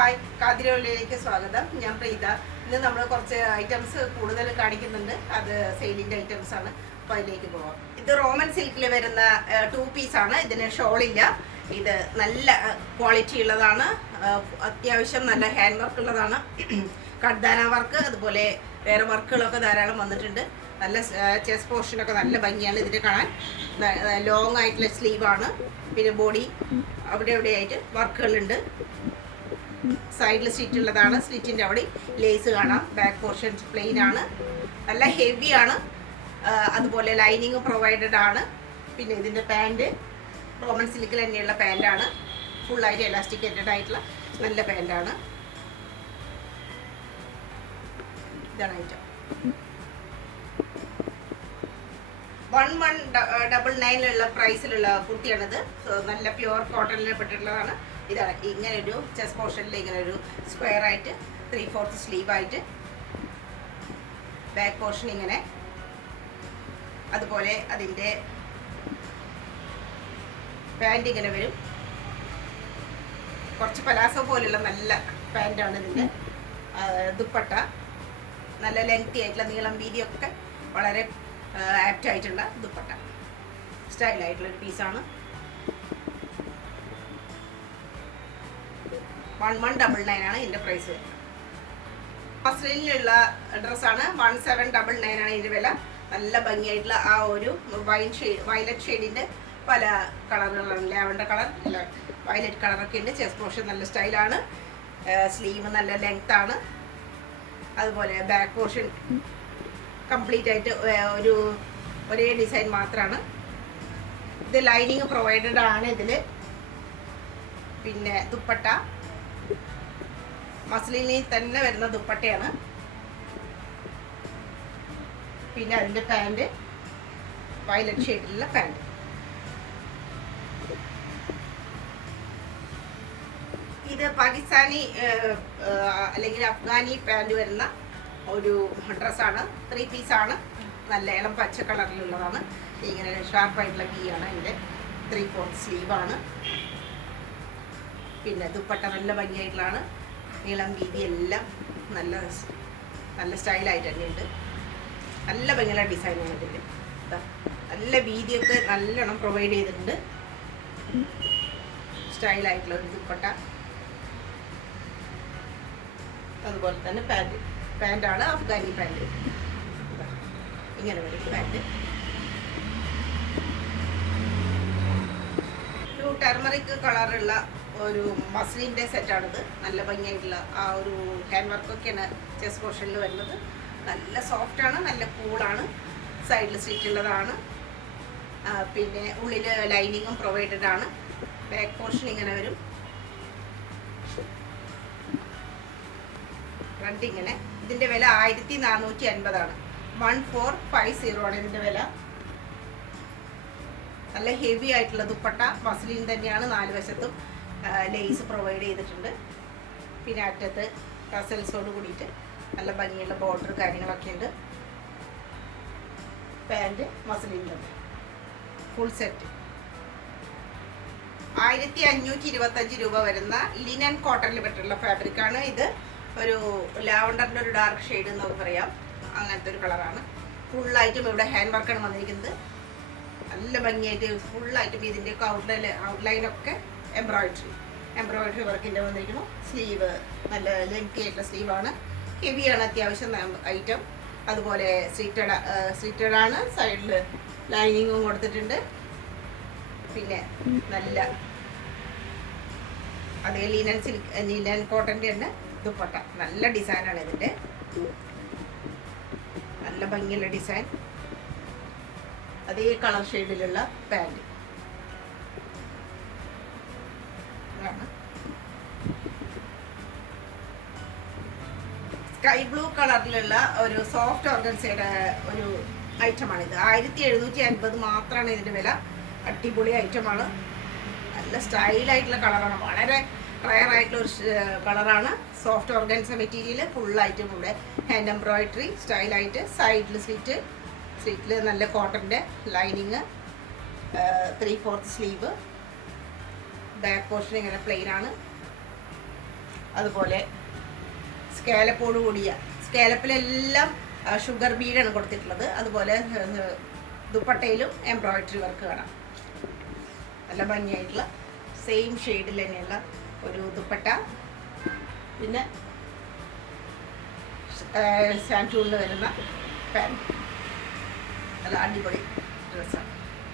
Hi, കാതിരവള്ളിയിലേക്ക് സ്വാഗതം. ഞാൻ പ്രീത. ഇന്ന് നമ്മൾ കുറച്ച് ഐറ്റംസ് കൂടുതൽ കാണിക്കുന്നുണ്ട്. അത് സെയിലിൻ്റെ ഐറ്റംസ് ആണ്. അപ്പോൾ അതിലേക്ക് പോവാം. ഇത് റോമൻ സിൽക്കിൽ വരുന്ന 2 പീസാണ്. ഇതിന് ഷോളില്ല. ഇത് നല്ല ക്വാളിറ്റി ഉള്ളതാണ്. അത്യാവശ്യം നല്ല ഹാൻഡ് വർക്ക് ഉള്ളതാണ്. കഡ്ദാന വർക്ക്, അതുപോലെ വേറെ വർക്കുകളൊക്കെ ധാരാളം വന്നിട്ടുണ്ട്. നല്ല ചെസ്റ്റ് പോർഷനൊക്കെ നല്ല ഭംഗിയാണ് ഇതിന് കാണാൻ. ലോങ് ആയിട്ടുള്ള സ്ലീവാണ്. പിന്നെ ബോഡി അവിടെ എവിടെയായിട്ട് വർക്കുകളുണ്ട്. സൈഡിൽ സ്ലിറ്റ് ഉള്ളതാണ്. സ്ലിറ്റിൻ്റെ അവിടെ ലേസ് കാണാം. ബാക്ക് പോർഷൻ പ്ലെയിൻ ആണ്. നല്ല ഹെവി ആണ്. അതുപോലെ ലൈനിങ് പ്രൊവൈഡഡ് ആണ്. പിന്നെ ഇതിൻ്റെ പാൻറ് റോമൻ സിൽക്കിൽ തന്നെയുള്ള പാൻറ്റാണ്. ഫുള്ളായിട്ട് എലാസ്റ്റിക്കേറ്റഡ് ആയിട്ടുള്ള നല്ല പാൻറ്റാണ്. ഇതാണ് ഐറ്റം. 1199 പ്രൈസിലുള്ള കുർത്തിയാണിത്. നല്ല പ്യുവർ കോട്ടണിൽ പെട്ടിട്ടുള്ളതാണ്. ഇതാണ് ഇങ്ങനൊരു ചെസ്റ്റ് പോർഷനിൽ ഇങ്ങനൊരു സ്ക്വയർ ആയിട്ട് 3/4 സ്ലീവായിട്ട് ബാക്ക് പോർഷൻ ഇങ്ങനെ, അതുപോലെ അതിൻ്റെ പാൻറ് ഇങ്ങനെ വരും. കുറച്ച് പലാസോ പോലുള്ള നല്ല പാൻറ്റാണ് ഇതിൻ്റെ. ദുപ്പട്ട നല്ല ലെങ്തി ആയിട്ടുള്ള നീളം വീതിയൊക്കെ വളരെ ആപ്റ്റ് ആയിട്ടുള്ള ദുപ്പട്ട, സ്റ്റൈലായിട്ടുള്ളൊരു പീസാണ്. 1199 ആണ് ഇതിൻ്റെ പ്രൈസ്. മസ്ലിനിലുള്ള ഡ്രസ്സാണ്. 1799 ആണ് ഇതിൻ്റെ വില. നല്ല ഭംഗിയായിട്ടുള്ള ആ ഒരു വയലറ്റ് ഷെയ്ഡിൻ്റെ പല കളറുകളാണ്. ലാവൻഡർ കളർ, വയലറ്റ് കളറൊക്കെ ഉണ്ട്. ചെസ്റ്റ് പോർഷൻ നല്ല സ്റ്റൈലാണ്. സ്ലീവ് നല്ല ലെങ്ത് ആണ്. അതുപോലെ ബാക്ക് പോർഷൻ കംപ്ലീറ്റ് ആയിട്ട് ഒരേ ഡിസൈൻ മാത്രമാണ്. ഇത് ലൈനിങ് പ്രൊവൈഡഡ് ആണ് ഇതിൽ. പിന്നെ ദുപ്പട്ട മസ്ലിനിൽ തന്നെ വരുന്ന ദുപ്പട്ടയാണ്. പിന്നെ അതിൻ്റെ പാൻറ് വയലറ്റ് ഷെയ്ഡിലുള്ള പാൻറ്. ഇത് പാകിസ്ഥാനി അല്ലെങ്കിൽ അഫ്ഗാനി പാൻറ് വരുന്ന ഒരു ഡ്രസ്സാണ്. 3 പീസാണ്. നല്ല ഇളം പച്ച കളറിലുള്ളതാണ്. ഇങ്ങനെ ഷാർപ്പായിട്ടുള്ള വി ആണ്. അതിൻ്റെ 3/4 സ്ലീവാണ്. പിന്നെ ദുപ്പട്ട നല്ല ഭംഗിയായിട്ടുള്ളതാണ്. നീളം വീതി എല്ലാം നല്ല നല്ല സ്റ്റൈലായിട്ട് തന്നെയുണ്ട്. നല്ല ഭംഗിയുള്ള ഡിസൈനാണ് ഇതിൻ്റെ. നല്ല വീതിയൊക്കെ നല്ലോണം പ്രൊവൈഡ് ചെയ്തിട്ടുണ്ട്. സ്റ്റൈലായിട്ടുള്ള ഒരു ദുപ്പട്ട. അതുപോലെ തന്നെ പാൻറ്റാണ് അഫ്ഗാനി പാൻറ്. ഇങ്ങനെ വരും പാൻറ്. ഒരു ടെർമറിക് കളറുള്ള ഒരു മസ്ലിൻ്റെ സെറ്റാണിത്. നല്ല ഭംഗിയായിട്ടുള്ള ആ ഒരു ഹാൻഡ് വർക്കൊക്കെയാണ് ചെസ്റ്റ് പോർഷനിൽ വരുന്നത്. നല്ല സോഫ്റ്റാണ്, നല്ല കൂളാണ്. സൈഡിൽ സ്റ്റിച്ച് ഉള്ളതാണ്. പിന്നെ ഉള്ളിൽ ലൈനിങ്ങും പ്രൊവൈഡഡ് ആണ്. ബാക്ക് പോർഷൻ ഇങ്ങനെ വരും. ഫ്രണ്ട് ഇങ്ങനെ. ഇതിൻ്റെ വില 1450 ആണ്. 1450 ആണ് ഇതിൻ്റെ വില. നല്ല ഹെവി ആയിട്ടുള്ള ദുപ്പട്ട. മസ്ലിൻ തന്നെയാണ്. 4 വശത്തും ലേസ് പ്രൊവൈഡ് ചെയ്തിട്ടുണ്ട്. പിന്നെ അറ്റത്ത് ടസൽസോട് കൂടിയിട്ട് നല്ല ഭംഗിയുള്ള ബോർഡർ കാര്യങ്ങളൊക്കെ ഉണ്ട്. പാൻറ് മസ്ലിൻ്റെ ഫുൾ സെറ്റ് 1525 രൂപ വരുന്ന ലിനൻ കോട്ടണിൽ പെട്ടുള്ള ഫാബ്രിക്കാണ് ഇത്. ഒരു ലാവണ്ടറിൻ്റെ ഒരു ഡാർക്ക് ഷെയ്ഡ് എന്ന് പറയാം. അങ്ങനത്തെ ഒരു കളറാണ്. ഫുള്ളായിട്ടും ഇവിടെ ഹാൻഡ് വർക്കാണ് വന്നിരിക്കുന്നത്. നല്ല ഭംഗിയായിട്ട് ഫുള്ളായിട്ടും ഇതിൻ്റെയൊക്കെ ഔട്ട്ലൈനൊക്കെ എംബ്രോയിഡറി വർക്കിൻ്റെ വന്നിരിക്കുന്നു. സ്ലീവ് നല്ല ലെങ്തി ആയിട്ടുള്ള സ്ലീവാണ്. ഹെവിയാണ് അത്യാവശ്യം ഐറ്റം. അതുപോലെ സ്ലിറ്റഡ് ആണ്. സൈഡിൽ ലൈനിങ്ങും കൊടുത്തിട്ടുണ്ട്. പിന്നെ നല്ല അതേ ലിനൻ കോട്ടൻ്റെ ഉണ്ട് ദുപ്പട്ട. നല്ല ഡിസൈനാണ് ഇതിൻ്റെ. നല്ല ഭംഗിയുള്ള ഡിസൈൻ. അതേ കളർ ഷെയ്ഡിലുള്ള പാൻറ്. സ്കൈ ബ്ലൂ കളറിലുള്ള ഒരു സോഫ്റ്റ് ഓർഗൻസയുടെ ഒരു ഐറ്റമാണിത്. 1750 മാത്രമാണ് ഇതിൻ്റെ വില. അടിപൊളി ഐറ്റമാണ്. നല്ല സ്റ്റൈലായിട്ടുള്ള കളറാണ്. വളരെ റയർ ആയിട്ടുള്ള ഒരു കളറാണ്. Soft organza material. ഫുള്ളായിട്ടും ഇവിടെ ഹാൻഡ് എംബ്രോയിഡറി സ്റ്റൈലായിട്ട്. സൈഡിൽ സ്ലിറ്റിൽ നല്ല കോട്ടൻ്റെ ലൈനിങ്. 3/4 സ്ലീവ്. ബാക്ക് പോർഷൻ ഇങ്ങനെ പ്ലെയിൻ ആണ്. അതുപോലെ സ്കാലപ്പോട് കൂടിയ, സ്കാലപ്പിലെല്ലാം ഷുഗർ ബീഡാണ് കൊടുത്തിട്ടുള്ളത്. അതുപോലെ ദുപ്പട്ടയിലും എംബ്രോയിഡറി വർക്ക് കാണാം. നല്ല ഭംഗിയായിട്ടുള്ള സെയിം ഷെയ്ഡിൽ തന്നെയുള്ള ഒരു ദുപ്പട്ട. പിന്നെ സാൻറ്റൂണിൽ വരുന്ന പാൻറ്, നല്ല അടിപൊളി ഡ്രസ്സാണ്.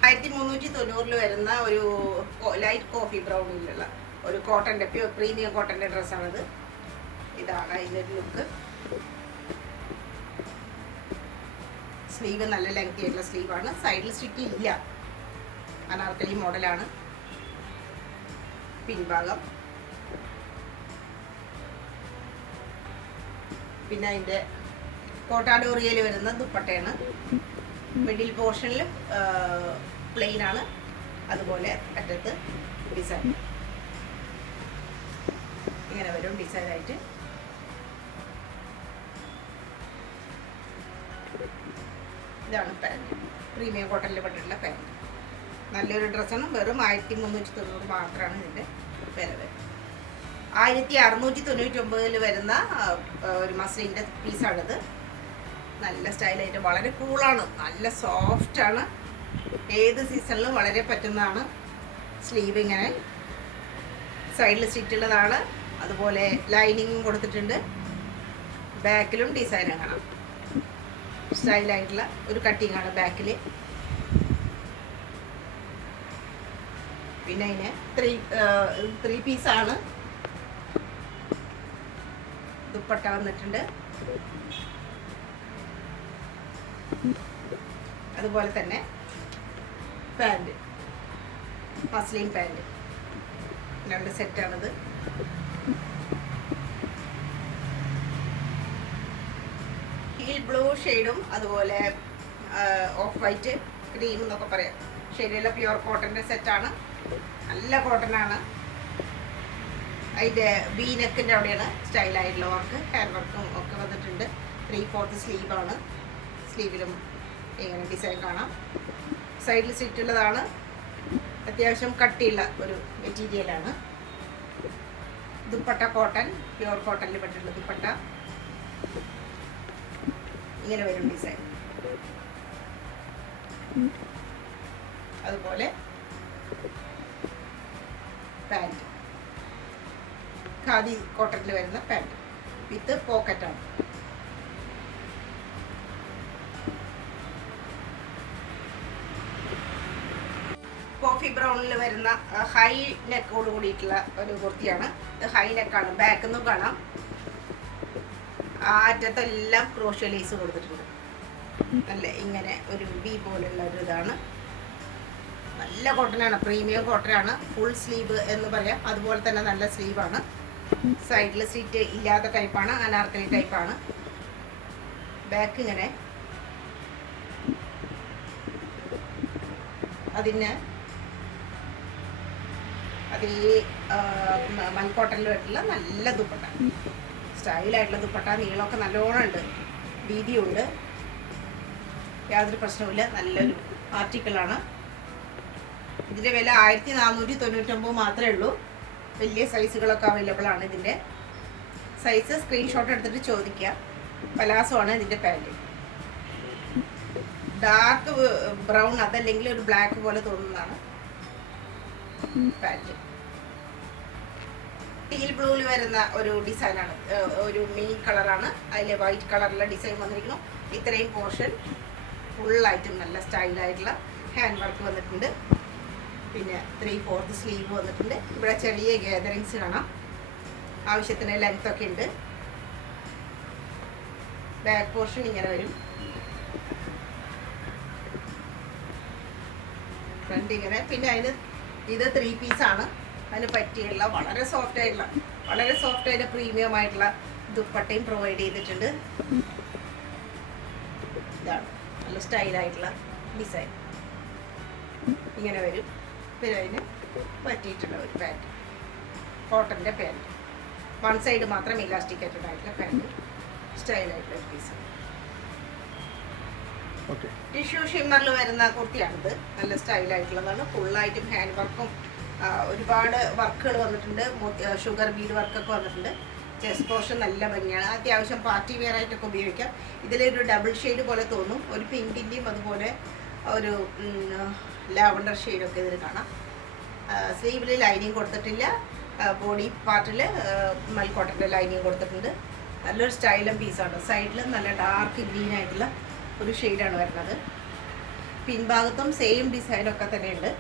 1390 വരുന്ന ഒരു ലൈറ്റ് കോഫി ബ്രൗണിലുള്ള ഒരു കോട്ടൻ്റെ പ്രീമിയം കോട്ടൻ്റെ ഡ്രസ്സാണിത്. ഇതാണ് അതിൻ്റെ ഒരു ലുക്ക്. സ്ലീവ് നല്ല ലെങ്തി ആയിട്ടുള്ള സ്ലീവാണ്. സൈഡിൽ സ്റ്റിക്ക് ഇല്ല, അനാർക്കലി മോഡലാണ്. പിൻഭാഗം, പിന്നെ അതിൻ്റെ കോട്ടാഡോറിയയിൽ വരുന്ന ദുപ്പട്ടയാണ്. മിഡിൽ പോർഷനിൽ പ്ലെയിൻ ആണ്. അതുപോലെ അറ്റത്ത് ഡിസൈൻ ഇങ്ങനെ വരും ഡിസൈനായിട്ട്. ഇതാണ് പാൻറ്, പ്രീമിയം കോട്ടണിൽ പെട്ടിട്ടുള്ള പാൻറ്. നല്ലൊരു ഡ്രസ്സാണ്. വെറും 1390 മാത്രമാണ് ഇതിൻ്റെ വില വരുന്നത്. 1699 വരുന്ന ഒരു മസ്ലിൻ്റെ പീസാണിത്. നല്ല സ്റ്റൈലായിട്ട് വളരെ കൂളാണ്, നല്ല സോഫ്റ്റാണ്. ഏത് സീസണിലും വളരെ പറ്റുന്നതാണ്. സ്ലീവ് ഇങ്ങനെ സൈഡിൽ സ്റ്റിച്ചുള്ളതാണ്. അതുപോലെ ലൈനിങ്ങും കൊടുത്തിട്ടുണ്ട്. ബാക്കിലും ഡിസൈൻ കാണാം. സ്റ്റൈലായിട്ടുള്ള ഒരു കട്ടിങ് ആണ് ബാക്കിൽ. പിന്നെ അതിന് ത്രീ പീസാണ്. ദുപ്പട്ട വന്നിട്ടുണ്ട്. അതുപോലെ തന്നെ പാൻറ്, മസ്ലിൻ പാൻറ്, രണ്ട് സെറ്റാണിത്. ഹീൽ ബ്ലൂ ഷെയ്ഡും അതുപോലെ ഓഫ് വൈറ്റ് ക്രീം എന്നൊക്കെ പറയാം ഷെയ്ഡിലുള്ള പ്യുവർ കോട്ടൻ്റെ സെറ്റാണ്. നല്ല കോട്ടനാണ്. അതിൻ്റെ ബീനെക്കിൻ്റെ അവിടെയാണ് സ്റ്റൈലായിട്ടുള്ള വർക്ക്, ഹാൻഡ് വർക്കും ഒക്കെ വന്നിട്ടുണ്ട്. 3/4 സ്ലീവാണ്. സ്ലീവിലും ഇങ്ങനെ ഡിസൈൻ കാണാം. സൈഡിൽ സ്റ്റിച്ചുള്ളതാണ്. അത്യാവശ്യം കട്ടിയുള്ള ഒരു മെറ്റീരിയലാണ്. ദുപ്പട്ട കോട്ടൺ, പ്യുവർ കോട്ടണിൽ പെട്ടിട്ടുള്ള ദുപ്പട്ട. ഇങ്ങനെ വരും ഡിസൈൻ. അതുപോലെ പാൻറ്, ഖാദി കോട്ടണിൽ വരുന്ന പാൻറ് വിത്ത് പോക്കറ്റാണ്. കോഫി ബ്രൗണിൽ വരുന്ന ഹൈ നെക്കോട് കൂടിയിട്ടുള്ള ഒരു കുർത്തിയാണ്. ഇത് ഹൈ നെക്കാണ്. ബാക്കിൽ നിന്നും കാണാം. ആ അറ്റത്തെല്ലാം ക്രോഷ്യോ ലേസ് കൊടുത്തിട്ടുണ്ട്. നല്ല ഇങ്ങനെ ഒരു വി പോലുള്ള ഒരു ഇതാണ്. നല്ല കോട്ടനാണ്, പ്രീമിയം കോട്ടനാണ്. ഫുൾ സ്ലീവ് എന്ന് പറയാം. അതുപോലെ തന്നെ നല്ല സ്ലീവാണ്. സൈഡിൽ സീറ്റ് ഇല്ലാത്ത ടൈപ്പാണ്, അനാർക്കലി ടൈപ്പാണ്. ബാക്ക് ഇങ്ങനെ അതിന് അതേ മൺകോട്ടനിൽ വരുന്ന നല്ല ദുപ്പട്ട, സ്റ്റൈലായിട്ടുള്ള ദുപ്പട്ട. നീളമൊക്കെ നല്ലോണം ഉണ്ട്, വീതിയുണ്ട്, യാതൊരു പ്രശ്നവുമില്ല. നല്ലൊരു ആർട്ടിക്കിളാണ്. ഇതിൻ്റെ വില 1499 മാത്രമേ ഉള്ളൂ. വലിയ സൈസുകളൊക്കെ അവൈലബിൾ ആണ്. ഇതിൻ്റെ സൈസ് സ്ക്രീൻഷോട്ട് എടുത്തിട്ട് ചോദിക്കുക. പലാസോ ആണ് ഇതിൻ്റെ പാൻറ്. ഡാർക്ക് ബ്രൗൺ അതല്ലെങ്കിൽ ഒരു ബ്ലാക്ക് പോലെ തോന്നുന്നതാണ് പാൻറ്. ടീൽ ബ്ലൂവിൽ വരുന്ന ഒരു ഡിസൈനാണ്. ഒരു മെയിൻ കളറാണ്. അതിൽ വൈറ്റ് കളറിലെ ഡിസൈൻ വന്നിരിക്കുന്നു. ഇത്രയും പോർഷൻ ഫുള്ളായിട്ടും നല്ല സ്റ്റൈലായിട്ടുള്ള ഹാൻഡ് വർക്ക് വന്നിട്ടുണ്ട്. പിന്നെ 3/4 സ്ലീവ് വന്നിട്ടുണ്ട്. ഇവിടെ ചെറിയ ഗാദറിങ്സ് കാണാം. ആവശ്യത്തിന് ലെങ്ത് ഒക്കെ ഉണ്ട്. ബാക്ക് പോർഷൻ ഇങ്ങനെ വരും. ഫ്രണ്ട് ഇങ്ങനെ. പിന്നെ അതിന് ഇത് 3 പീസാണ്. അതിന് പറ്റിയുള്ള വളരെ സോഫ്റ്റ് ആയിട്ടുള്ള പ്രീമിയം ആയിട്ടുള്ള ദുപ്പട്ടയും പ്രൊവൈഡ് ചെയ്തിട്ടുണ്ട്. ഇതാണ് നല്ല സ്റ്റൈലായിട്ടുള്ള ഡിസൈൻ. ഇങ്ങനെ വരും. പിന്നെ അതിന് പറ്റിയിട്ടുള്ള ഒരു പാൻറ്, കോട്ടൻ്റെ പാൻറ്. വൺ സൈഡ് മാത്രം ഇലാസ്റ്റിക്കേറ്റഡ് ആയിട്ടുള്ള പാൻറ്, സ്റ്റൈലായിട്ടുള്ള പീസ്. ടിഷ്യൂ ഷിമ്മറിൽ വരുന്ന കുർത്തിയാണിത്. നല്ല സ്റ്റൈലായിട്ടുള്ളതാണ്. ഫുള്ളായിട്ടും ഹാൻഡ് വർക്കും ഒരുപാട് വർക്കുകൾ വന്നിട്ടുണ്ട്. ഷുഗർ ബീഡ് വർക്കൊക്കെ വന്നിട്ടുണ്ട്. ചെസ്റ്റ് പോർഷൻ നല്ല ഭംഗിയാണ്. അത്യാവശ്യം പാർട്ടി വെയർ ആയിട്ടൊക്കെ ഉപയോഗിക്കാം. ഇതിലൊരു ഡബിൾ ഷെയ്ഡ് പോലെ തോന്നും. ഒരു പിങ്കിൻ്റെയും അതുപോലെ ഒരു ലാവണ്ടർ ഷെയ്ഡൊക്കെ ഇതിൽ കാണാം. സ്ലീവിൽ ലൈനിങ് കൊടുത്തിട്ടില്ല. ബോഡി പാർട്ടിൽ മൽക്കോട്ടൻ്റെ ലൈനിങ് കൊടുത്തിട്ടുണ്ട്. നല്ലൊരു സ്റ്റൈലം പീസാണ്. സൈഡിൽ നല്ല ഡാർക്ക് ഗ്രീൻ ആയിട്ടുള്ള ഒരു ഷെയ്ഡാണ് വരുന്നത്. പിൻഭാഗത്തും സെയിം ഡിസൈനൊക്കെ തന്നെയുണ്ട്.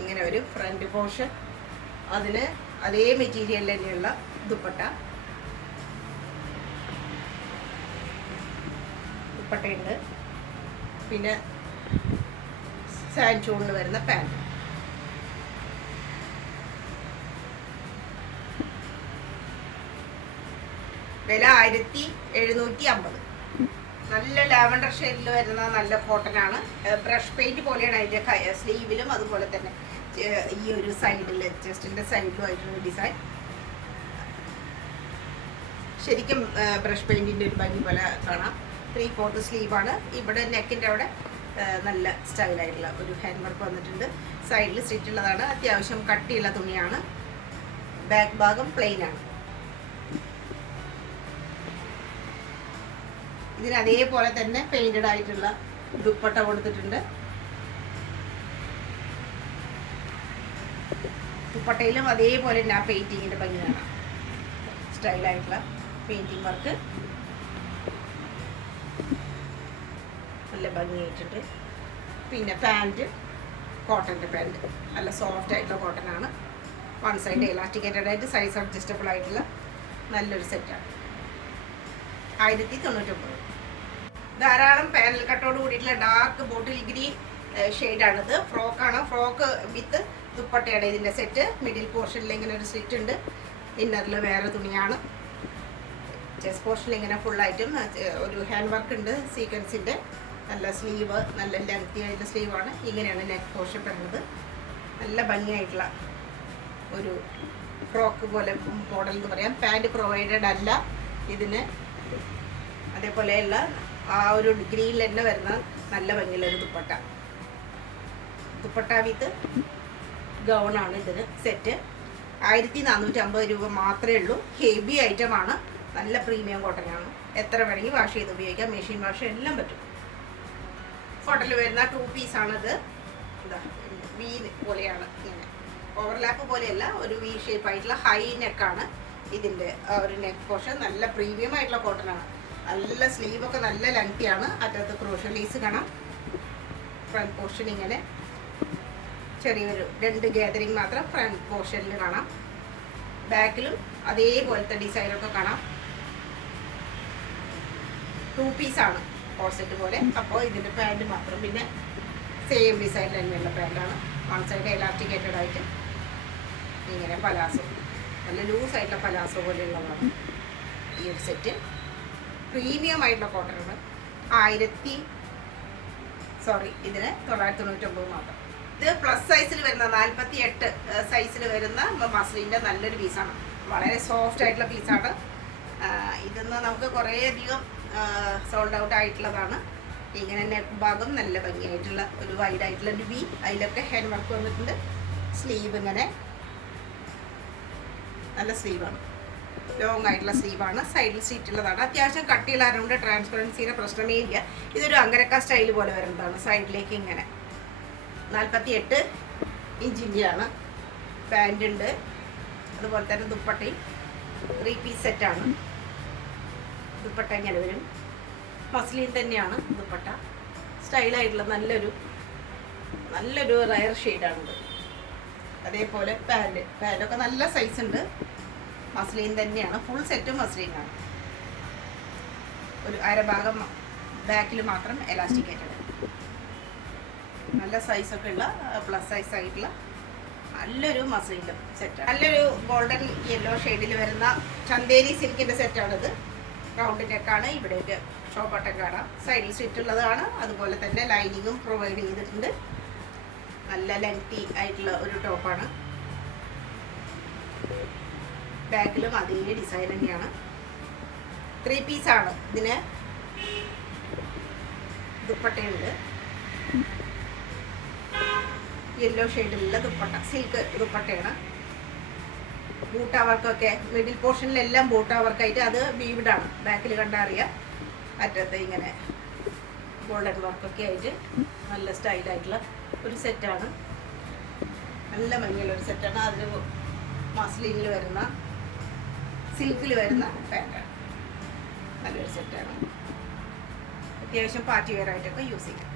ഇങ്ങനെ ഒരു ഫ്രണ്ട് പോർഷൻ, അതിന് അതേ മെറ്റീരിയൽ തന്നെയുള്ള ദുപ്പട്ടയുണ്ട്. പിന്നെ സാൻഡ് ചൂണിൽ വരുന്ന പാൻറ്. വില 1750. നല്ല ലാവണ്ടർ ഷെയ്ഡിൽ വരുന്ന നല്ല കോട്ടനാണ്. ബ്രഷ് പെയിന്റ് പോലെയാണ് അതിൻ്റെ സ്ലീവിലും അതുപോലെ തന്നെ ഈ ഒരു സൈഡിൽ ചെസ്റ്റിൻ്റെ സൈഡിലും ആയിട്ടുള്ള ഡിസൈൻ. ശരിക്കും ബ്രഷ് പെയിൻറ്റിൻ്റെ ഒരു ഭംഗി പോലെ കാണാം. 3/4 സ്ലീവാണ്. ഇവിടെ നെക്കിൻ്റെ അവിടെ നല്ല സ്റ്റൈലായിട്ടുള്ള ഒരു ഹാൻഡ് വർക്ക് വന്നിട്ടുണ്ട്. സൈഡിൽ സ്റ്റിച്ച് ഉള്ളതാണ്. അത്യാവശ്യം കട്ടിയുള്ള തുണിയാണ്. ബാക്ക് ഭാഗം പ്ലെയിൻ ആണ്. ഇതിന് അതേപോലെ തന്നെ പെയിന്റഡ് ആയിട്ടുള്ള ദുപ്പട്ട കൊടുത്തിട്ടുണ്ട്. ദുപ്പട്ടയിലും അതേപോലെ തന്നെ ആ പെയിന്റിങ്ങിന്റെ ഭംഗി കാണാം. സ്റ്റൈലായിട്ടുള്ള പെയിന്റിങ് വർക്ക് നല്ല ഭംഗിയായിട്ടുണ്ട്. പിന്നെ പാൻറ് കോട്ടൻ്റെ പാൻറ്, നല്ല സോഫ്റ്റ് ആയിട്ടുള്ള കോട്ടൺ ആണ്. വൺ സൈഡ് എലാസ്റ്റിക്കേറ്റഡ് ആയിട്ട് സൈസ് അഡ്ജസ്റ്റബിൾ ആയിട്ടുള്ള നല്ലൊരു സെറ്റാണ്. 1099. ധാരാളം പാനൽ കട്ടോട് കൂടിയിട്ടുള്ള ഡാർക്ക് ബോട്ടിൽ ഗ്രീൻ ഷെയ്ഡാണിത്. ഫ്രോക്കാണ്. ഫ്രോക്ക് വിത്ത് ദുപ്പട്ടയാണ് ഇതിൻ്റെ സെറ്റ്. മിഡിൽ പോർഷനിൽ ഇങ്ങനെ ഒരു സ്ലിറ്റ് ഉണ്ട്. ഇന്നറിൽ വേറെ തുണിയാണ്. ചെസ്റ്റ് പോർഷനിൽ ഇങ്ങനെ ഫുള്ളായിട്ടും ഒരു ഹാൻഡ് വർക്ക് ഉണ്ട് സീക്വൻസിൻ്റെ. നല്ല സ്ലീവ്, നല്ല ലെങ്തി ആയിട്ടുള്ള സ്ലീവാണ്. ഇങ്ങനെയാണ് നെക്ക് പോർഷൻ വരുന്നത്. നല്ല ഭംഗിയായിട്ടുള്ള ഒരു ഫ്രോക്ക് പോലെ മോഡൽ എന്ന് പറയാം. പാൻറ് പ്രൊവൈഡഡ് അല്ല ഇതിന്. അതേപോലെയുള്ള ആ ഒരു ഗ്രീനിൽ തന്നെ വരുന്ന നല്ല ഭംഗിയുള്ളൊരു ദുപ്പട്ട വിത്ത് ഗൗണാണ് ഇതിന് സെറ്റ്. 1450 രൂപ മാത്രമേ ഉള്ളൂ. ഹെവി ഐറ്റമാണ്. നല്ല പ്രീമിയം കോട്ടനാണ്. എത്ര വേണമെങ്കിൽ വാഷ് ചെയ്ത് ഉപയോഗിക്കാം. മെഷീൻ വാഷ് എല്ലാം പറ്റും. കോട്ടണിൽ വരുന്ന 2 പീസാണിത്. വി പോലെയാണ്. ഇങ്ങനെ ഓവർലാപ്പ് പോലെയല്ല, ഒരു വി ഷേപ്പ് ആയിട്ടുള്ള ഹൈ നെക്കാണ് ഇതിൻ്റെ ഒരു നെക്ക് പോർഷൻ. നല്ല പ്രീമിയം ആയിട്ടുള്ള കോട്ടനാണ്. നല്ല സ്ലീവൊക്കെ നല്ല ലെങ്തിയാണ്. അറ്റത്ത് ക്രോഷ്യോ ലേസ് കാണാം. ഫ്രണ്ട് പോർഷൻ ഇങ്ങനെ ചെറിയൊരു 2 ഗാദറിങ് മാത്രം ഫ്രണ്ട് പോർഷനിൽ കാണാം. ബാക്കിലും അതേപോലത്തെ ഡിസൈനൊക്കെ കാണാം. 2 പീസാണ് കോഴ്സെറ്റ് പോലെ. അപ്പോൾ ഇതിൻ്റെ പാൻറ് മാത്രം പിന്നെ സെയിം ഡിസൈനിൽ തന്നെയുള്ള പാൻറ്റാണ്. വൺ സൈഡ് എലാസ്റ്റിക്കേറ്റഡ് ആയിട്ട് ഇങ്ങനെ പലാസോ, നല്ല ലൂസായിട്ടുള്ള പലാസോ പോലെയുള്ളതാണ് ഈ ഒരു സെറ്റ്. പ്രീമിയം ആയിട്ടുള്ള കോട്ടനാണ്. ഇതിന് 999 മാത്രം. ഇത് പ്ലസ് സൈസിൽ വരുന്ന 48 സൈസിൽ വരുന്ന മസ്ലിൻ്റെ നല്ലൊരു പീസാണ്. വളരെ സോഫ്റ്റ് ആയിട്ടുള്ള പീസാണ്. ഇതെന്ന് നമുക്ക് കുറേയധികം സോൾഡ് ഔട്ട് ആയിട്ടുള്ളതാണ്. ഇങ്ങനെ നെക്ക് ഭാഗം നല്ല ഭംഗിയായിട്ടുള്ള ഒരു വൈഡ് ആയിട്ടുള്ള ഒരു വി, അതിലൊക്കെ ഹാൻഡ് വർക്ക് വന്നിട്ടുണ്ട്. സ്ലീവ് ഇങ്ങനെ നല്ല സ്ലീവാണ്. ലോങ് ആയിട്ടുള്ള സ്ലീവാണ്. സൈഡിൽ സീറ്റുള്ളതാണ്. അത്യാവശ്യം കട്ടിയുള്ളതുകൊണ്ട് ട്രാൻസ്പെറൻസിയുടെ പ്രശ്നമേ ഇല്ല. ഇതൊരു അങ്കരക്ക സ്റ്റൈൽ പോലെ വരുന്നതാണ്. സൈഡിലേക്ക് ഇങ്ങനെ 48 ഇഞ്ചിൻ്റെയാണ്. പാൻറ് ഉണ്ട്. അതുപോലെ തന്നെ ദുപ്പട്ടയും 3 പീസ് സെറ്റാണ്. ദുപ്പട്ട ഇങ്ങനെ വരും. മസ്ലിൻ തന്നെയാണ് ദുപ്പട്ട. സ്റ്റൈലായിട്ടുള്ള നല്ലൊരു റയർ ഷെയ്ഡാണിത്. അതേപോലെ പാൻറ്റൊക്കെ നല്ല സൈസ് ഉണ്ട്. മസ്ലിൻ തന്നെയാണ്. ഫുൾ സെറ്റും മസ്ലിനാണ്. ഒരു അരഭാഗം ബാക്കിൽ മാത്രം എലാസ്റ്റിക്കേറ്റഡ്. നല്ല സൈസൊക്കെ ഉള്ള പ്ലസ് സൈസ് ആയിട്ടുള്ള നല്ലൊരു മസ്ലിൻ്റെ സെറ്റാണ്. നല്ലൊരു ഗോൾഡൻ യെല്ലോ ഷെയ്ഡിൽ വരുന്ന ചന്തേരി സിൽക്കിൻ്റെ സെറ്റാണിത്. റൗണ്ട് നെക്കാണ്. ഇവിടെയൊക്കെ ഷോപ്പട്ടം കാണാം. സൈഡിൽ സ്റ്റിച്ച് ഉള്ളതാണ്. അതുപോലെ തന്നെ ലൈനിങ്ങും പ്രൊവൈഡ് ചെയ്തിട്ടുണ്ട്. നല്ല ലെങ്തി ആയിട്ടുള്ള ഒരു ടോപ്പാണ്. ബാക്കിലും അതേ ഡിസൈൻ തന്നെയാണ്. 3 പീസാണ്. ഇതിന് ദുപ്പട്ടയുണ്ട്. യെല്ലോ ഷെയ്ഡിലുള്ള ദുപ്പട്ട, സിൽക്ക് ദുപ്പട്ടയാണ്. ബൂട്ട വർക്കൊക്കെ മിഡിൽ പോർഷനിലെല്ലാം ബൂട്ട വർക്കായിട്ട്, അത് വീവിഡാണ്. ബാക്കിൽ കണ്ടാൽ അറിയാം. അറ്റത്ത് ഇങ്ങനെ ഗോൾഡൻ വർക്കൊക്കെ ആയിട്ട് നല്ല സ്റ്റൈലായിട്ടുള്ള ഒരു സെറ്റാണ്. നല്ല ഭംഗിയുള്ളൊരു സെറ്റാണ്. അതിന് മസ്ലിനിൽ വരുന്ന, സിൽക്കിൽ വരുന്ന പാൻറ്റാണ്. നല്ലൊരു സെറ്റാണ്. അത്യാവശ്യം പാർട്ടി വെയർ ആയിട്ടൊക്കെ യൂസ് ചെയ്യാം.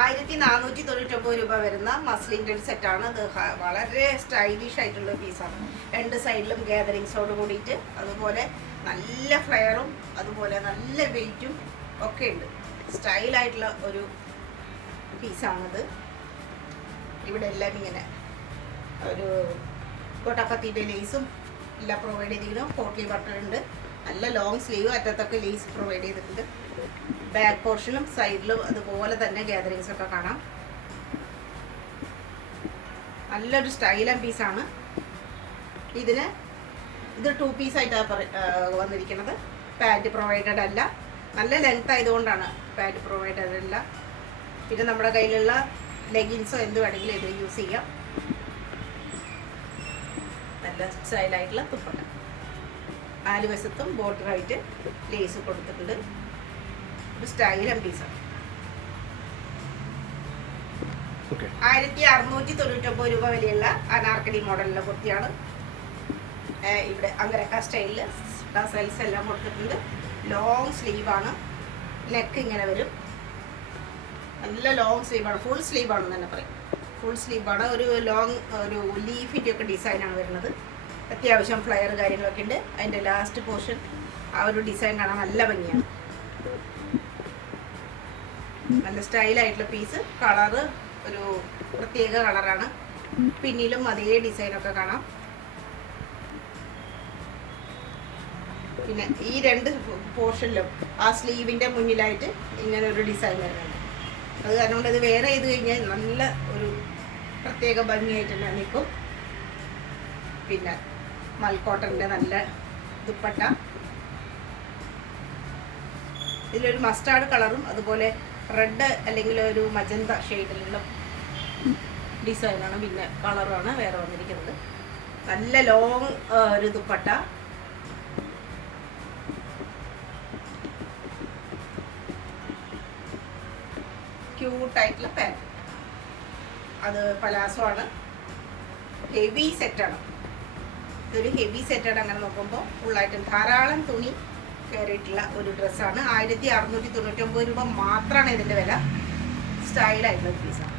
1499 രൂപ വരുന്ന മസ്ലിൻ്റെ ഒരു സെറ്റാണ്. അത് വളരെ സ്റ്റൈലിഷ് ആയിട്ടുള്ള പീസാണ്. 2 സൈഡിലും ഗ്യാതറിങ്സോട് കൂടിയിട്ട്, അതുപോലെ നല്ല ഫ്ലെയറും അതുപോലെ നല്ല വെയിറ്റും ഒക്കെ ഉണ്ട്. സ്റ്റൈലായിട്ടുള്ള ഒരു പീസാണത്. ഇവിടെ എല്ലാം ഇങ്ങനെ ഒരു കോട്ടാപ്പത്തിൻ്റെ ലേസും എല്ലാം പ്രൊവൈഡ് ചെയ്തിരിക്കുന്നു. പോട്ട്ലി ബട്ടർ ഉണ്ട്. നല്ല ലോങ് സ്ലീവ്, അറ്റത്തൊക്കെ ലേസ് പ്രൊവൈഡ് ചെയ്തിട്ടുണ്ട്. ബാക്ക് പോർഷനും സൈഡിലും അതുപോലെ തന്നെ ഗ്യാതറിങ്സ് ഒക്കെ കാണാം. നല്ലൊരു സ്റ്റൈൽ ആൻഡ് പീസാണ്. ഇത് 2 പീസായിട്ടാണ് വന്നിരിക്കുന്നത്. പാൻറ്റ് പ്രൊവൈഡഡ് അല്ല. നല്ല ലെങ്ത് ആയതുകൊണ്ടാണ് പാൻറ്റ് പ്രൊവൈഡഡ് അല്ല. പിന്നെ നമ്മുടെ കയ്യിലുള്ള ലെഗിൻസോ എന്ത് വേണമെങ്കിലും ഇത് യൂസ് ചെയ്യാം. നല്ല സ്റ്റൈലായിട്ടുള്ള ദുപ്പട്ട. 4 വശത്തും ബോർഡറായിട്ട് ലേസ് കൊടുത്തിട്ടുണ്ട്. ഒരു സ്റ്റൈൽ ആൻഡ് പീസാണ്. 1699 രൂപ വിലയുള്ള അനാർക്കലി മോഡലിലെ കുർത്തിയാണ്. ഇവിടെ അങ്കരക്ക സ്റ്റൈലിൽ ടസൽസ് എല്ലാം കൊടുത്തിട്ടുണ്ട്. ലോങ് സ്ലീവാണ്. നെക്ക് ഇങ്ങനെ വരും. നല്ല ലോങ് സ്ലീവാണ്. ഫുൾ സ്ലീവാണെന്ന് തന്നെ പറയും. ഫുൾ സ്ലീവാണ്. ഒരു ലോങ് ഒരു ലീഫിൻ്റെ ഒക്കെ ഡിസൈനാണ് വരുന്നത്. അത്യാവശ്യം ഫ്ലയർ കാര്യങ്ങളൊക്കെ ഉണ്ട്. അതിൻ്റെ ലാസ്റ്റ് പോർഷൻ ആ ഒരു ഡിസൈൻ കാണാൻ നല്ല ഭംഗിയാണ്. നല്ല സ്റ്റൈലായിട്ടുള്ള പീസ്. കളറ് ഒരു പ്രത്യേക കളറാണ്. പിന്നിലും അതേ ഡിസൈനൊക്കെ കാണാം. പിന്നെ ഈ 2 പോർഷനിലും ആ സ്ലീവിൻ്റെ മുന്നിലായിട്ട് ഇങ്ങനെ ഒരു ഡിസൈൻ വരുന്നുണ്ട്. അത് കാരണം കൊണ്ട് ഇത് വേറെ ചെയ്ത് കഴിഞ്ഞാൽ നല്ല ഒരു പ്രത്യേക ഭംഗിയായിട്ട് തന്നെ നിൽക്കും. പിന്നെ മൽക്കോട്ടൻ്റെ നല്ല ദുപ്പട്ട. ഇതിലൊരു മസ്റ്റാർഡ് കളറും അതുപോലെ റെഡ് അല്ലെങ്കിൽ ഒരു മജന്ത ഷെയ്ഡിലുള്ള ഡിസൈനാണ്. പിന്നെ കളറാണ് വേറെ വന്നിരിക്കുന്നത്. നല്ല ലോങ് ഒരു ദുപ്പട്ട. ക്യൂട്ടായിട്ടുള്ള പാൻറ്. അത് പലാസോ ആണ്. ഹെവി സെറ്റാണ്. ഇതൊരു ഹെവി സെറ്റാണ്. അങ്ങനെ നോക്കുമ്പോൾ ഫുള്ളായിട്ടും ധാരാളം തുണി കയറിയിട്ടുള്ള ഒരു ഡ്രസ്സാണ്. 1699 രൂപ മാത്രമാണ് ഇതിൻ്റെ വില. സ്റ്റൈലായിട്ടുള്ള പീസാണ്.